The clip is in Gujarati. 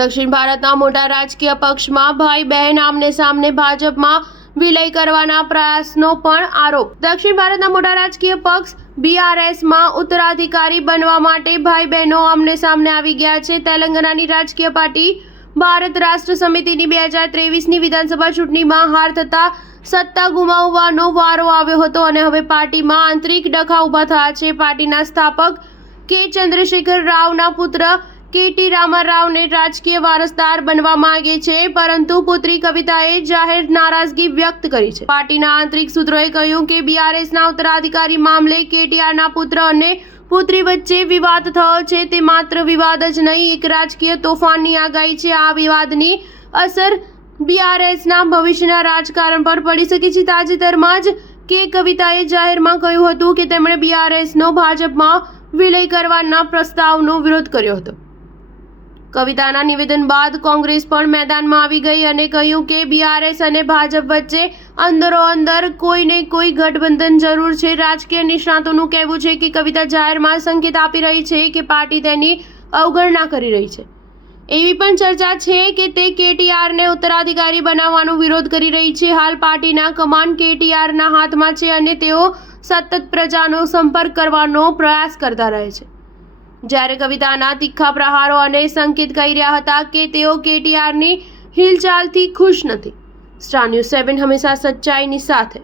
દક્ષિણ ભારતના મોટા રાજકીય પક્ષમાં ભાઈ બહેન આમને સામને ભાજપમાં વિલય કરવાના પ્રયાસનો પણ આરોપ। દક્ષિણ ભારતના મોટા રાજકીય પક્ષ BRSમાં ઉત્તરાધિકારી બનવા માટે ભાઈ બહેનો આમને સામને આવી ગયા છે। તેલંગાણાની રાજકીય પાર્ટી ભારત રાષ્ટ્ર સમિતિની 2023ની વિધાનસભા ચૂંટણીમાં હાર થતા સત્તા ગુમાવવાનો વારો આવ્યો હતો અને હવે પાર્ટીમાં આંતરિક ડખા ઊભા થયા છે। પાર્ટીના સ્થાપક કે ચંદ્રશેખર રાવના પુત્ર KT રામારાવને રાજકીય વારસદાર બનવા માંગે છે, પરંતુ પુત્રી કવિતાએ જાહેર નારાજગી વ્યક્ત કરી છે। પાર્ટીના આંતરિક સૂત્રોએ કહ્યું કે BRSના ઉત્તરાધિકારી મામલે KTRના પુત્ર અને પુત્રી વચ્ચે વિવાદ થયો છે। તે માત્ર વિવાદ જ નહીં, એક રાજકીય તોફાનની આગાહી છે। આ વિવાદની અસર BRSના ભવિષ્યના રાજકારણ પર પડી શકે છે। તાજેતરમાં જ કે કવિતાએ જાહેરમાં કહ્યું હતું કે તેમણે BRSનો ભાજપમાં વિલય કરવાના પ્રસ્તાવનો વિરોધ કર્યો હતો। કવિતાના નિવેદન બાદ કોંગ્રેસ પણ મેદાનમાં આવી ગઈ અને કહ્યું કે BRS અને ભાજપ વચ્ચે અંદરોઅંદર કોઈને કોઈ ગઠબંધન જરૂર છે। રાજકીય નિષ્ણાતોનું કહેવું છે કે કવિતા જાહેરમાં સંકેત આપી રહી છે કે પાર્ટી તેની અવગણના કરી રહી છે। એવી પણ ચર્ચા છે કે તે KTRને ઉત્તરાધિકારી બનાવવાનો વિરોધ કરી રહી છે। હાલ પાર્ટીના કમાન KTRના હાથમાં છે અને તેઓ સતત પ્રજાનો સંપર્ક કરવાનો પ્રયાસ કરતા રહે છે, જ્યારે કવિતાના તીખા પ્રહારો અને સંકેત કહી રહ્યા હતા કે તેઓ KTRની હિલચાલથી ખુશ નથી। સ્ટાર ન્યૂઝ 7 હંમેશા સચ્ચાઈની સાથે।